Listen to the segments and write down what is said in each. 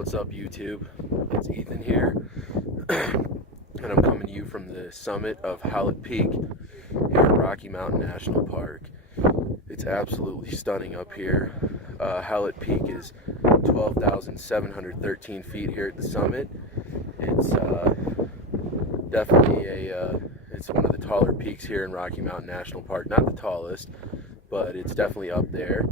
What's up, YouTube? It's Ethan here, and I'm coming to you from the summit of Hallett Peak here at Rocky Mountain National Park. It's absolutely stunning up here. Hallett Peak is 12,713 feet here at the summit. It's definitely it's one of the taller peaks here in Rocky Mountain National Park. Not the tallest, but it's definitely up there.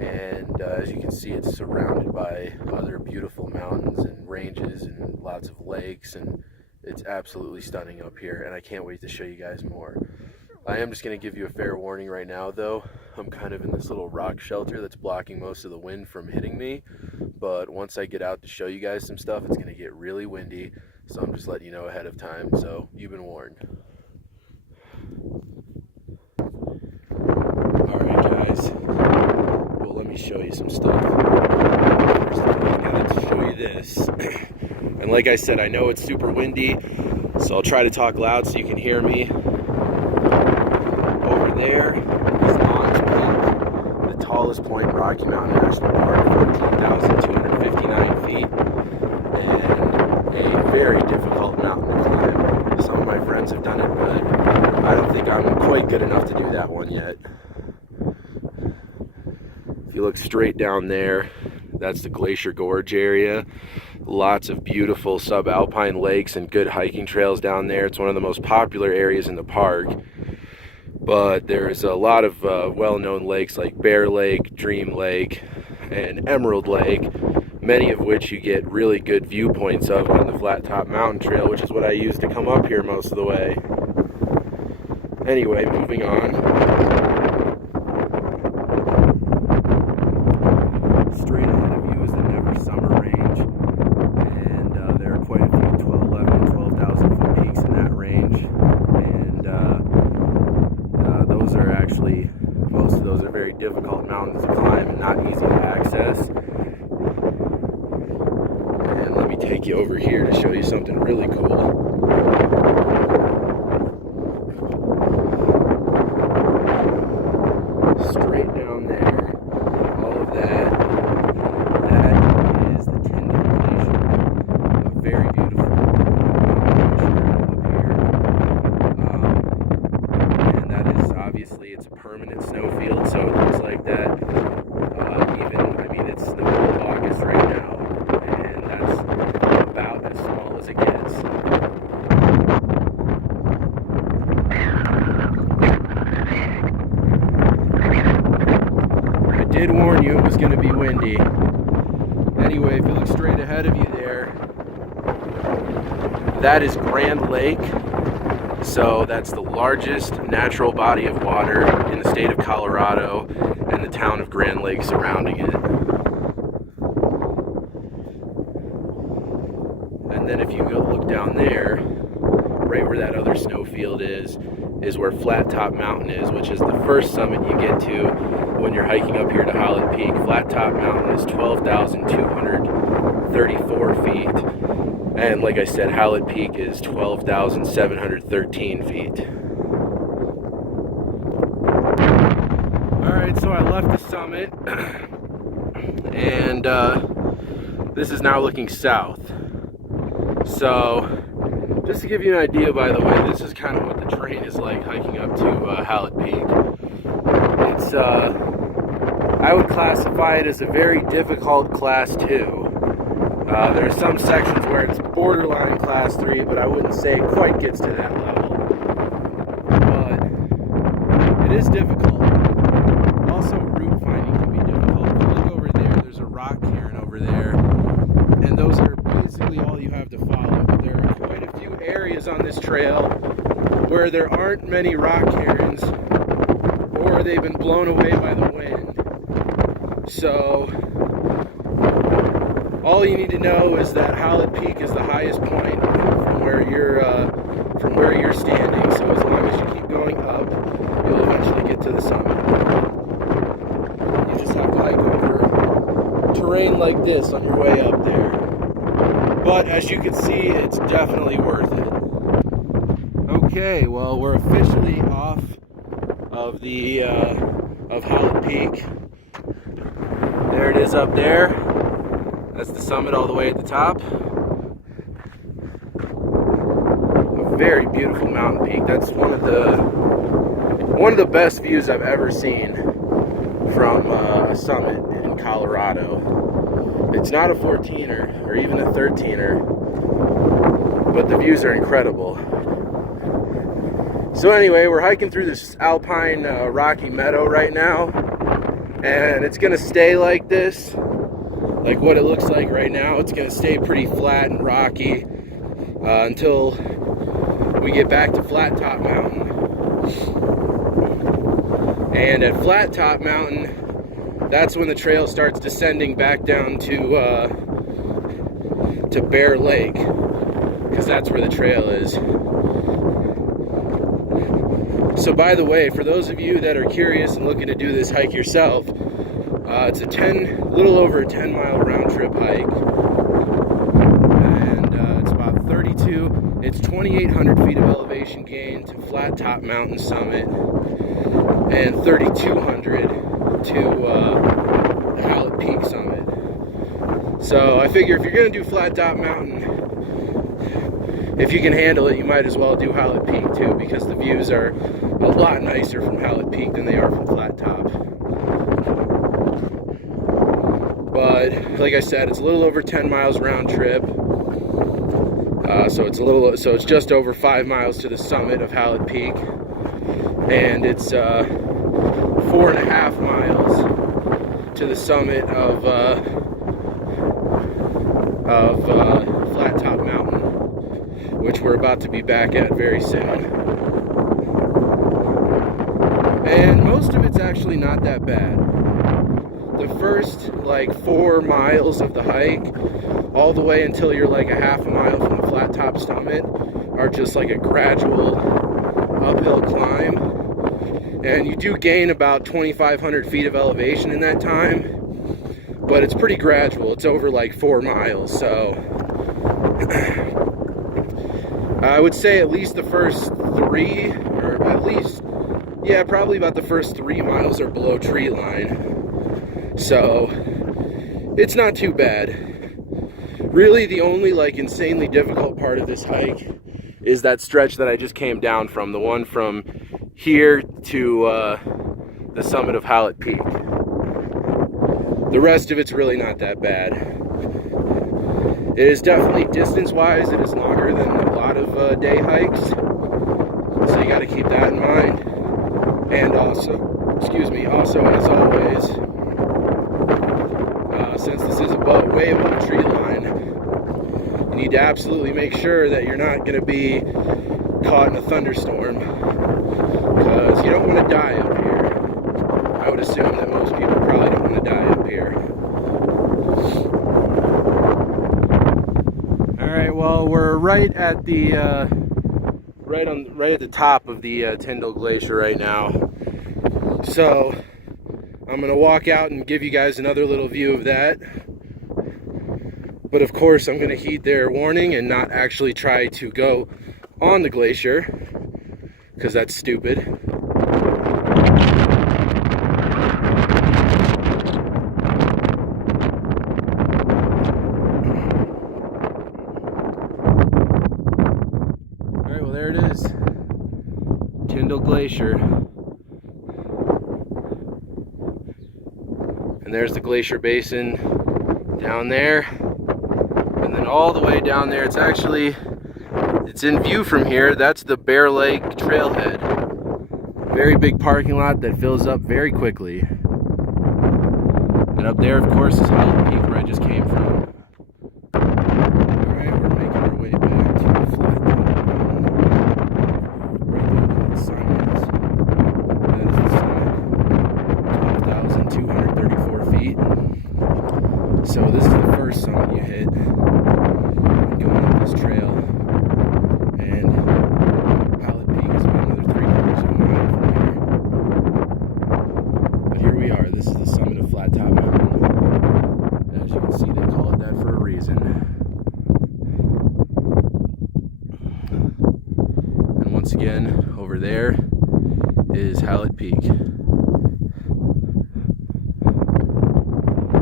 And as you can see, it's surrounded by other beautiful mountains and ranges and lots of lakes, and it's absolutely stunning up here, and I can't wait to show you guys more. I am just going to give you a fair warning right now though. I'm kind of in this little rock shelter that's blocking most of the wind from hitting me, but once I get out to show you guys some stuff, it's going to get really windy, so I'm just letting you know ahead of time, so you've been warned. Alright guys, well, let me show you some stuff. First of all, I gotta show you this. And like I said, I know it's super windy, so I'll try to talk loud so you can hear me. Over there is Long's Peak, the tallest point in Rocky Mountain National Park, 14,259 feet, and a very difficult mountain to climb. Some of my friends have done it, but I don't think I'm quite good enough to do that one yet. If you look straight down there, that's the Glacier Gorge area. Lots of beautiful subalpine lakes and good hiking trails down there. It's one of the most popular areas in the park. But there's a lot of well-known lakes like Bear Lake, Dream Lake, and Emerald Lake, many of which you get really good viewpoints of on the Flattop Mountain Trail, which is what I use to come up here most of the way. Anyway, moving on. Straight ahead of you is the Never Summer Range, and there are quite a few 11 and 12,000 foot peaks in that range, and those are actually, most of those are very difficult mountains to climb and not easy to access. And let me take you over here to show you something really cool. Straight down there, all of that is the Tyndall Glacier, a very beautiful mountain glacier up here. And that is obviously, it's a permanent snowfield, so it looks like that. It's the middle of August right now, and that's about as small as it gets. I did warn you it was going to be windy. Anyway, if you look straight ahead of you there, that is Grand Lake. So that's the largest natural body of water in the state of Colorado, and the town of Grand Lake surrounding it. And then if you go look down there, right where that other snowfield is where Flattop Mountain is, which is the first summit you get to when you're hiking up here to Hallett Peak. Flattop Mountain is 12,234 feet. And like I said, Hallett Peak is 12,713 feet. Alright, so I left the summit, and this is now looking south. So, just to give you an idea, by the way, this is kind of what the terrain is like hiking up to Hallett Peak. It's, I would classify it as a very difficult Class 2. There are some sections where it's borderline Class 3, but I wouldn't say it quite gets to that level. But it is difficult. Also, route finding can be difficult. If you look over there, there's a rock cairn over there, and those are basically all you have to follow. But there are quite a few areas on this trail where there aren't many rock cairns, or they've been blown away by the wind. So all you need to know is that Hallett Peak is the highest point from where you're standing. So as long as you keep going up, you'll eventually get to the summit. You just have to hike over terrain like this on your way up there. But as you can see, it's definitely worth it. Okay, well, we're officially off of the of Hallett Peak. There it is up there. That's the summit all the way at the top. A very beautiful mountain peak. That's one of the best views I've ever seen from a summit in Colorado. It's not a 14er or even a 13er, but the views are incredible. So anyway, we're hiking through this alpine rocky meadow right now, and it's gonna stay like this, like what it looks like right now. It's gonna stay pretty flat and rocky until we get back to Flattop Mountain. And at Flattop Mountain, that's when the trail starts descending back down to Bear Lake, because that's where the trail is. So by the way, for those of you that are curious and looking to do this hike yourself, it's a little over a 10-mile round trip hike, and it's about 2,800 feet of elevation gain to Flattop Mountain summit, and 3,200 to the Hallett Peak summit. So I figure if you're going to do Flattop Mountain, if you can handle it, you might as well do Hallett Peak too, because the views are a lot nicer from Hallett Peak than they are from Flattop. But like I said, it's a little over 10 miles round trip. So it's just over 5 miles to the summit of Hallett Peak, and it's 4.5 miles to the summit of Flattop Mountain, which we're about to be back at very soon. And most of it's actually not that bad. The first like 4 miles of the hike, all the way until you're like a half a mile from the Flattop summit, are just like a gradual uphill climb. And you do gain about 2,500 feet of elevation in that time, but it's pretty gradual. It's over like 4 miles, so I would say at least the first 3, or at least, yeah, probably about the first 3 miles are below tree line. So it's not too bad. Really, the only like insanely difficult part of this hike is that stretch that I just came down from, the one from here to the summit of Hallett Peak. The rest of it's really not that bad. It is definitely, distance-wise, it is longer than a lot of day hikes, so you got to keep that in mind. And also, as always, since this is way above tree line, you need to absolutely make sure that you're not going to be caught in a thunderstorm, because you don't want to die up here. I would assume that most people probably don't want to die up here. All right, well, we're right at the right at the top of the Tyndall Glacier right now. So I'm gonna walk out and give you guys another little view of that. But of course, I'm gonna heed their warning and not actually try to go on the glacier, because that's stupid. Alright, well there it is. Tyndall Glacier. And there's the glacier basin down there. And then all the way down there, it's in view from here. That's the Bear Lake trailhead. Very big parking lot that fills up very quickly. And up there, of course, is Hallett Peak, where I just came from. Alright, we're making our way back to Flattop Mountain. Right there where the sign is. That is the summit. 12,234 feet. So this is the first summit you hit going up this trail. And Hallett Peak is about another 3/4 of a mile from here. But here we are. This is the summit of Flattop Mountain. As you can see, they call it that for a reason. And once again, over there is Hallett Peak.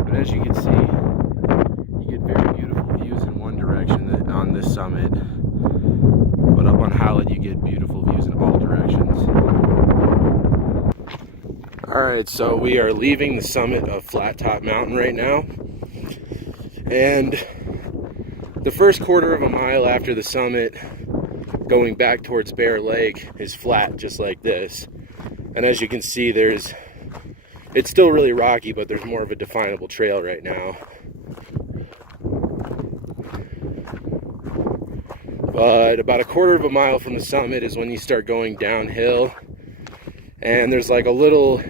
But as you can see, you direction on this summit, but up on Hallett you get beautiful views in all directions. Alright, so we are leaving the summit of Flattop Mountain right now, and the first quarter of a mile after the summit, going back towards Bear Lake, is flat just like this. And as you can see, it's still really rocky, but there's more of a definable trail right now. But about a quarter of a mile from the summit is when you start going downhill, and there's like a little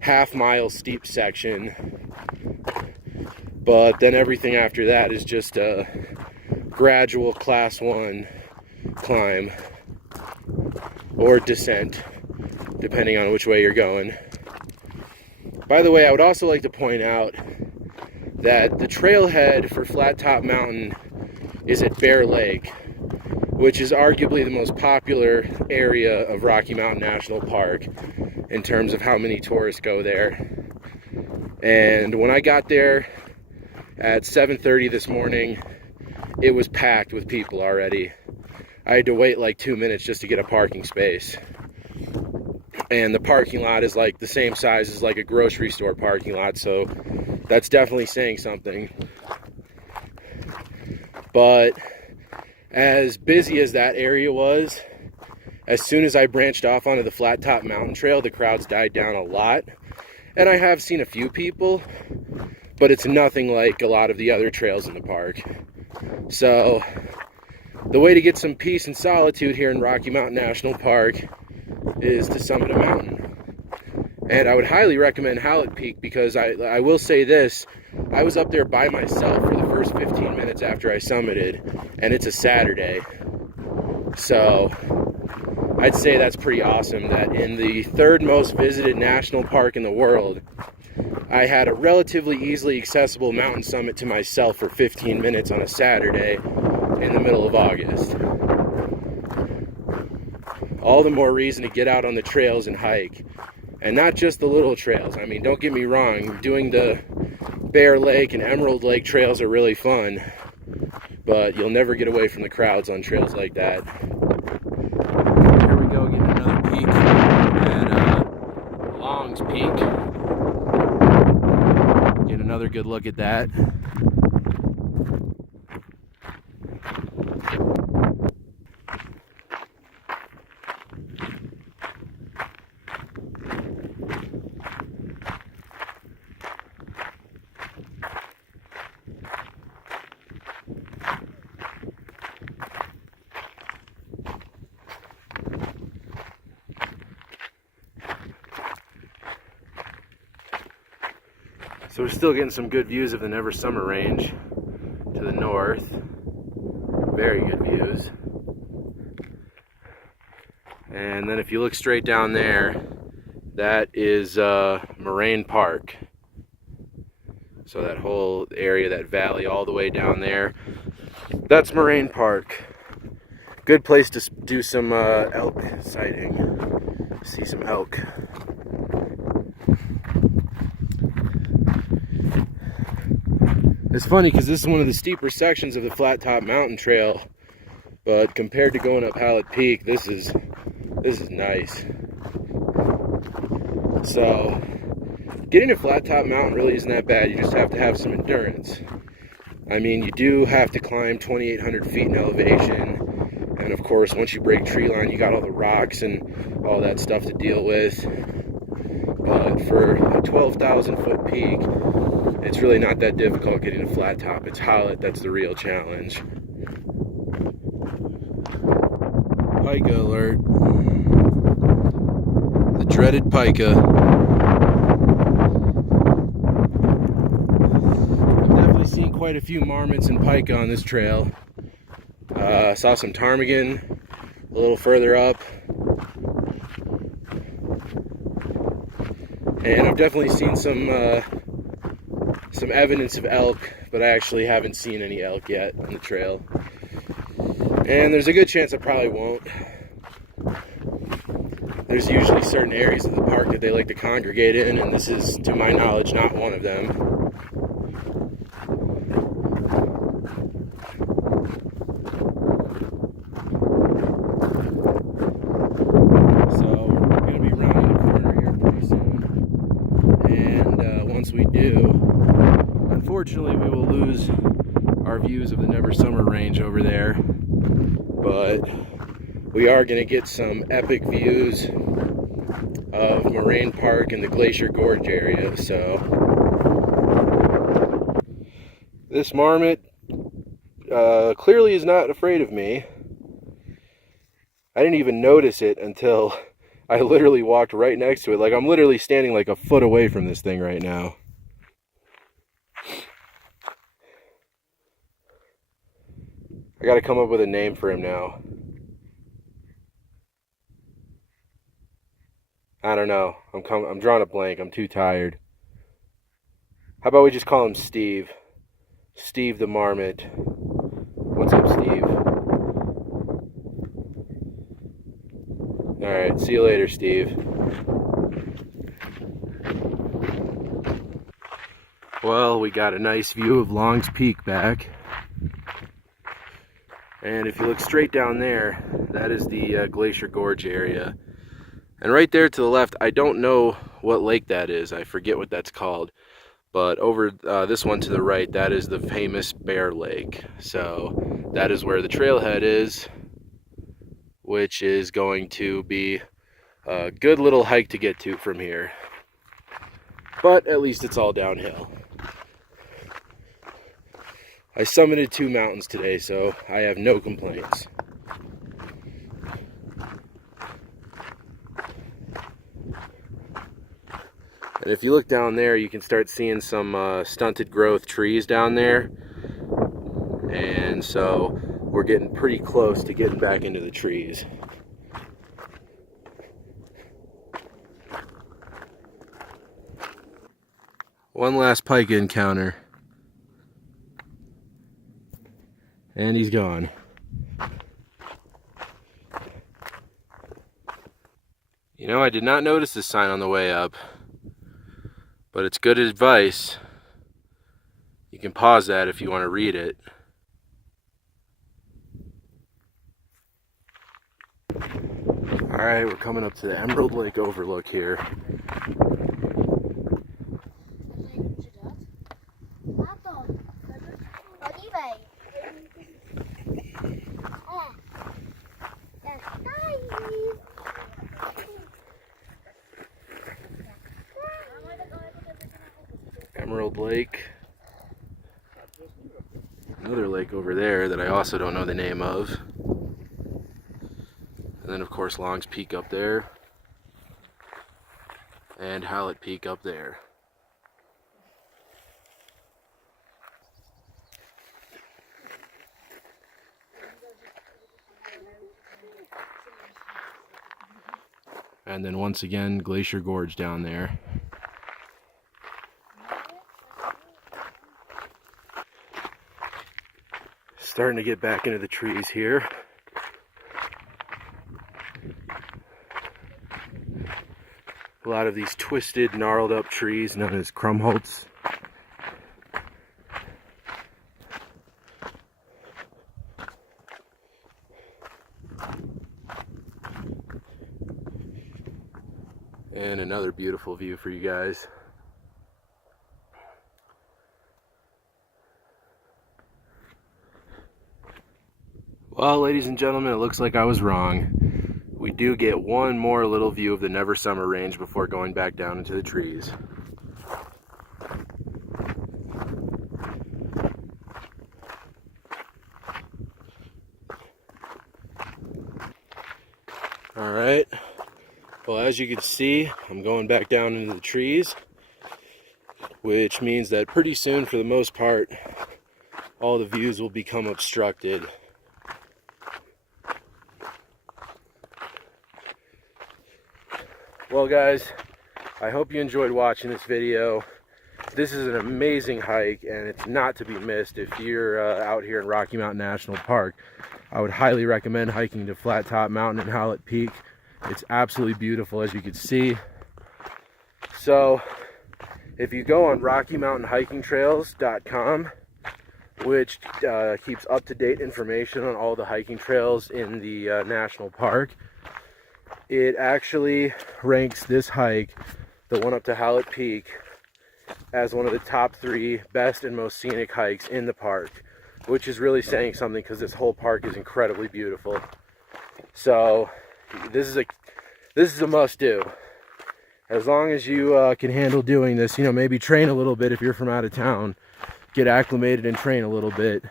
half-mile steep section, but then everything after that is just a gradual class 1 climb or descent, depending on which way you're going. By the way, I would also like to point out that the trailhead for Flattop Mountain is at Bear Lake, which is arguably the most popular area of Rocky Mountain National Park in terms of how many tourists go there. And when I got there at 7:30 this morning, it was packed with people already. I had to wait like 2 minutes just to get a parking space. And the parking lot is like the same size as like a grocery store parking lot, so that's definitely saying something. But as busy as that area was, as soon as I branched off onto the Flattop Mountain Trail, the crowds died down a lot. And I have seen a few people, but it's nothing like a lot of the other trails in the park. So the way to get some peace and solitude here in Rocky Mountain National Park is to summit a mountain. And I would highly recommend Hallett Peak, because I will say this, I was up there by myself for the first 15 minutes after I summited, and it's a Saturday. So I'd say that's pretty awesome that in the third most visited national park in the world, I had a relatively easily accessible mountain summit to myself for 15 minutes on a Saturday in the middle of August. All the more reason to get out on the trails and hike. And not just the little trails. I mean, don't get me wrong, doing the Bear Lake and Emerald Lake trails are really fun, but you'll never get away from the crowds on trails like that. Here we go, getting another peak at Long's Peak. Get another good look at that. So we're still getting some good views of the Never Summer Range to the north. Very good views. And then if you look straight down there, that is Moraine Park. So that whole area, that valley all the way down there, that's Moraine Park. Good place to do some elk sighting. See some elk. It's funny because this is one of the steeper sections of the Flattop Mountain Trail, but compared to going up Hallett Peak, this is nice. So getting to Flattop Mountain really isn't that bad. You just have to have some endurance. I mean, you do have to climb 2,800 feet in elevation, and of course once you break tree line, you got all the rocks and all that stuff to deal with. But for a 12,000 foot peak, it's really not that difficult getting to Flattop. It's Hallett that's the real challenge. Pika alert. The dreaded pika. I've definitely seen quite a few marmots and pika on this trail. Saw some ptarmigan a little further up. And I've definitely seen some evidence of elk, but I actually haven't seen any elk yet on the trail. And there's a good chance I probably won't. There's usually certain areas of the park that they like to congregate in, and this is, to my knowledge, not one of them. once we do, unfortunately we will lose our views of the Never Summer Range over there, but we are going to get some epic views of Moraine Park and the Glacier Gorge area. So this marmot clearly is not afraid of me. I didn't even notice it until I literally walked right next to it. Like, I'm literally standing like a foot away from this thing right now. I gotta come up with a name for him now. I don't know. I'm drawing a blank. I'm too tired. How about we just call him Steve? Steve the Marmot. What's up, Steve? Alright, see you later, Steve. Well, we got a nice view of Long's Peak back. And if you look straight down there, that is the Glacier Gorge area. And right there to the left, I don't know what lake that is. I forget what that's called. But over this one to the right, that is the famous Bear Lake. So that is where the trailhead is, which is going to be a good little hike to get to from here. But at least it's all downhill. I summited 2 mountains today, so I have no complaints. And if you look down there, you can start seeing some stunted growth trees down there. And so we're getting pretty close to getting back into the trees. One last pike encounter. And he's gone. You know, I did not notice this sign on the way up, but it's good advice. You can pause that if you want to read it. Alright, we're coming up to the Emerald Lake overlook here. Emerald Lake. Another lake over there that I also don't know the name of. And then of course Long's Peak up there. And Hallett Peak up there. And then once again, Glacier Gorge down there. Starting to get back into the trees here. A lot of these twisted, gnarled up trees known as crumholts. And another beautiful view for you guys. Well, ladies and gentlemen, it looks like I was wrong. We do get one more little view of the Never Summer Range before going back down into the trees. Alright, well, as you can see, I'm going back down into the trees, which means that pretty soon, for the most part, all the views will become obstructed. Well guys, I hope you enjoyed watching this video. This is an amazing hike and it's not to be missed if you're out here in Rocky Mountain National Park. I would highly recommend hiking to Flattop Mountain and Hallett Peak. It's absolutely beautiful, as you can see. So if you go on RockyMountainHikingTrails.com, which keeps up-to-date information on all the hiking trails in the national park, it actually ranks this hike, the one up to Hallett Peak, as one of the top 3 best and most scenic hikes in the park, which is really saying something because this whole park is incredibly beautiful. So this is a must-do. As long as you can handle doing this, you know, maybe train a little bit if you're from out of town, get acclimated and train a little bit.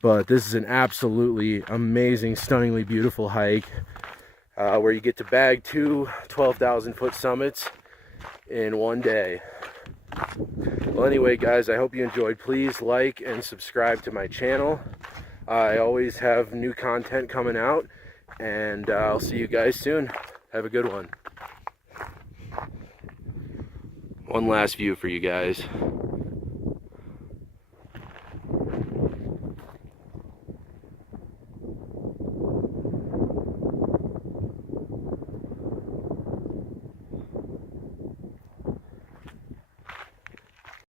But this is an absolutely amazing, stunningly beautiful hike where you get to bag 2 12,000-foot summits in one day. Well, anyway, guys, I hope you enjoyed. Please like and subscribe to my channel. I always have new content coming out, and I'll see you guys soon. Have a good one. One last view for you guys.